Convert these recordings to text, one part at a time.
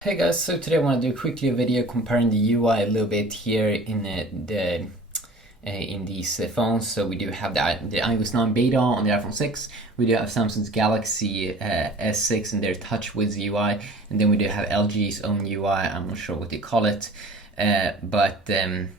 Hey guys, so today I want to do quickly a video comparing the UI a little bit here in these phones. So we do have the iOS 9 beta on the iPhone 6. We do have Samsung's Galaxy S6 and their TouchWiz UI, and then we do have LG's own UI. I'm not sure what they call it, but then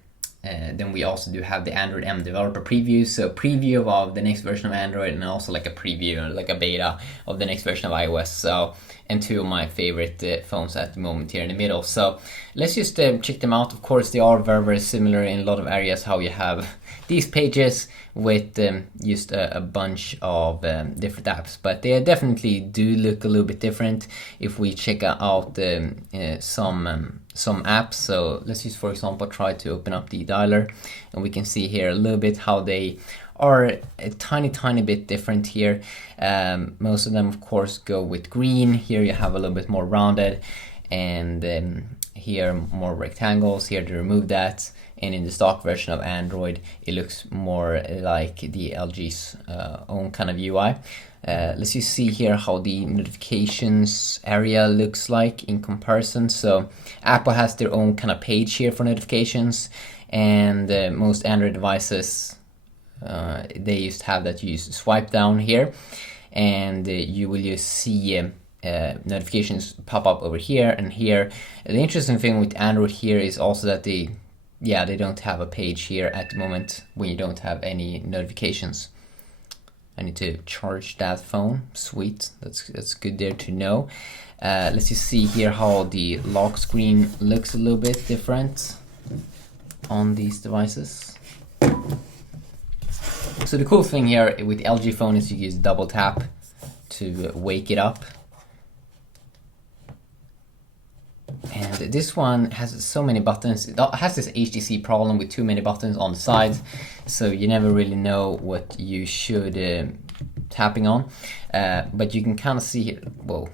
we also do have the Android M developer preview, so preview of the next version of Android, and also like a preview, like a beta of the next version of iOS. So, and two of my favorite phones at the moment here in the middle. So let's just check them out. Of course, they are very similar in a lot of areas. How you have these pages with just a bunch of different apps, but they definitely do look a little bit different if we check out some apps. So let's just, for example, try to open up the dialer, and we can see here a little bit how they are a tiny bit different here. Most of them, of course, go with green. Here you have a little bit more rounded, and here more rectangles. Here to remove that, and in the stock version of Android, it looks more like the LG's own kind of UI. Let's just see here how the notifications area looks like in comparison. So Apple has their own kind of page here for notifications, and most Android devices they used to have that. You use swipe down here, and you will just see notifications pop up over here and here. The interesting thing with Android here is also that they don't have a page here at the moment when you don't have any notifications. I need to charge that phone. Sweet, that's good there to know. Let's just see here how the lock screen looks a little bit different on these devices. So the cool thing here with LG phone is you use double tap to wake it up. And this one has so many buttons. It has this HTC problem with too many buttons on the sides, so you never really know what you should tapping on. But you can kind of see here. Whoa.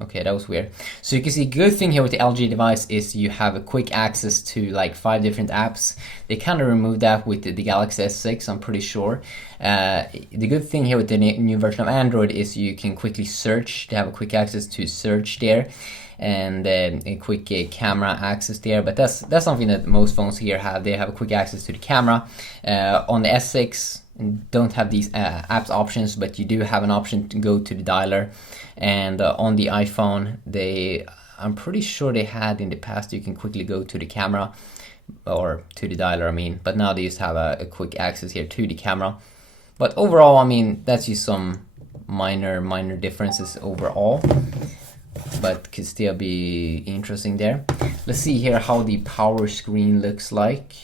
Okay, that was weird. So you can see, good thing here with the LG device is you have a quick access to like 5 different apps. They kind of removed that with the Galaxy S6, I'm pretty sure. The good thing here with the new version of Android is you can quickly search. They have a quick access to search there, and a quick camera access there. But that's something that most phones here have. They have a quick access to the camera. On the S6, don't have these apps options, but you do have an option to go to the dialer. And on the iPhone, I'm pretty sure they had in the past, you can quickly go to the camera, or to the dialer, I mean, but now they just have a quick access here to the camera. But overall, I mean, that's just some minor differences overall, but could still be interesting there. Let's see here how the power screen looks like.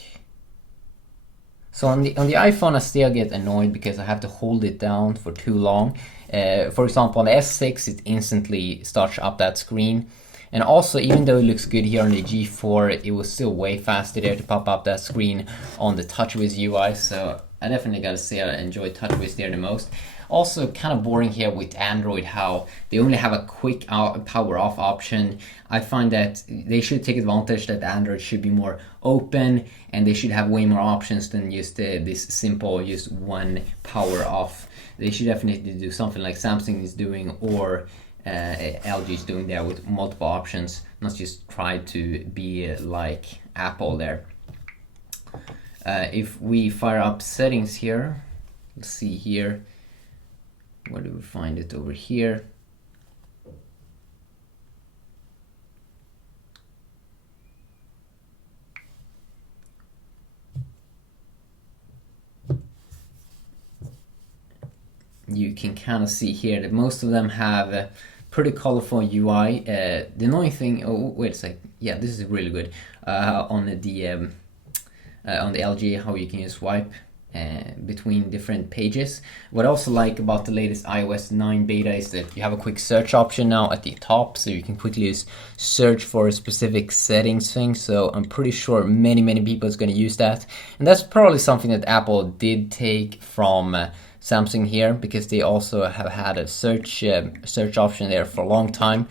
So on the iPhone, I still get annoyed because I have to hold it down for too long. For example, on the S6, it instantly starts up that screen. And also, even though it looks good here on the G4, it was still way faster there to pop up that screen on the TouchWiz UI. So I definitely gotta say I enjoy TouchWiz there the most. Also, kind of boring here with Android how they only have a quick power off option. I find that they should take advantage that Android should be more open, and they should have way more options than just this simple just one power off. They should definitely do something like Samsung is doing, or LG is doing there, with multiple options, not just try to be like Apple there. If we fire up settings here, let's see here. Where do we find it? Over here. You can kind of see here that most of them have a pretty colorful UI. The annoying thing, oh wait a sec, yeah, this is really good on the LG, how you can use swipe between different pages. What I also like about the latest iOS 9 beta is that you have a quick search option now at the top, so you can quickly just search for a specific settings thing. So I'm pretty sure many people is going to use that, and that's probably something that Apple did take from Samsung here, because they also have had a search option there for a long time.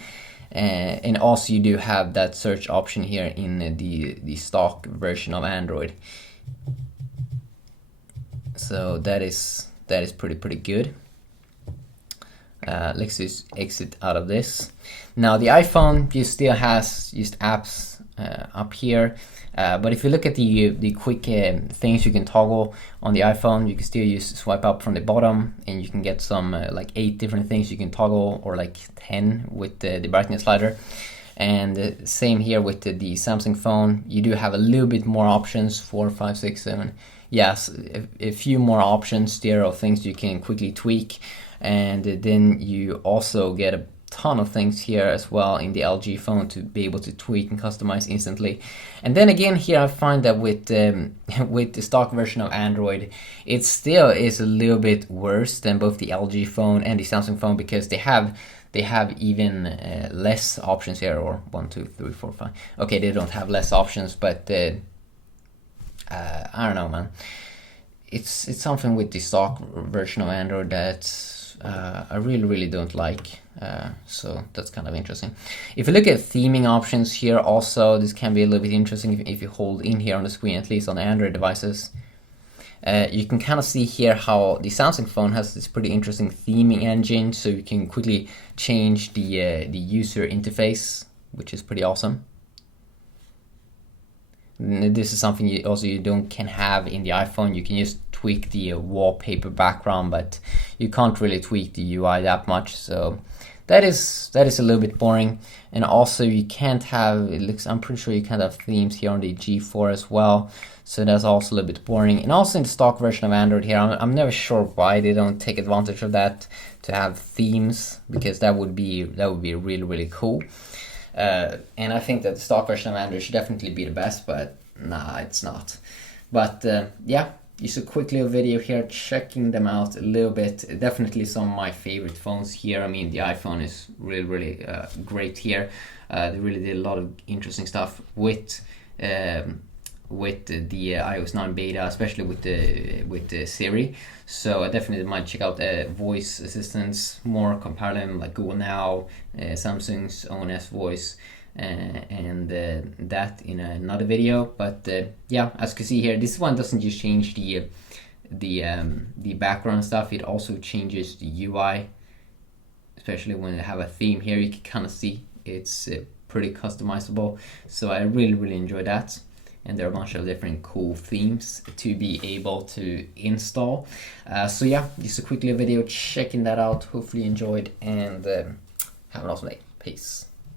And also you do have that search option here in the stock version of Android. So that is pretty good. Let's just exit out of this. Now the iPhone just still has just apps up here, but if you look at the quick things you can toggle on the iPhone, you can still use swipe up from the bottom, and you can get some like 8 different things you can toggle, or like 10 with the brightness slider. And same here with the Samsung phone. You do have a little bit more options, 4, 5, 6, 7. Yes, a few more options there of things you can quickly tweak. And then you also get a ton of things here as well in the LG phone to be able to tweak and customize instantly. And then again here I find that with the stock version of Android, it still is a little bit worse than both the LG phone and the Samsung phone, because they have even less options here, or 1, 2, 3, 4, 5. Okay, they don't have less options, but I don't know, man. It's something with the stock version of Android that I really don't like. So that's kind of interesting. If you look at theming options here also, this can be a little bit interesting if you hold in here on the screen, at least on Android devices. You can kind of see here how the Samsung phone has this pretty interesting theming engine, so you can quickly change the user interface, which is pretty awesome. This is something you can have in the iPhone. You can just tweak the wallpaper background, but you can't really tweak the UI that much. So that is a little bit boring. And also you can't have, I'm pretty sure you can't have themes here on the G4 as well. So that's also a little bit boring. And also in the stock version of Android here, I'm never sure why they don't take advantage of that to have themes, because that would be really cool. And I think that the stock version of Android should definitely be the best, but nah, it's not. But yeah, just a quick little video here checking them out a little bit. Definitely some of my favorite phones here. I mean, the iPhone is really great here. They really did a lot of interesting stuff with the iOS 9 beta, especially with the Siri. So I definitely might check out voice assistants more, compare them like Google Now, Samsung's own S Voice, and that in another video. But yeah, as you can see here, this one doesn't just change the background stuff, it also changes the UI, especially when I have a theme here. You can kind of see it's pretty customizable, so I really enjoy that. And there are a bunch of different cool themes to be able to install. So yeah, just a quick little video checking that out. Hopefully you enjoyed, and have an awesome day. Peace.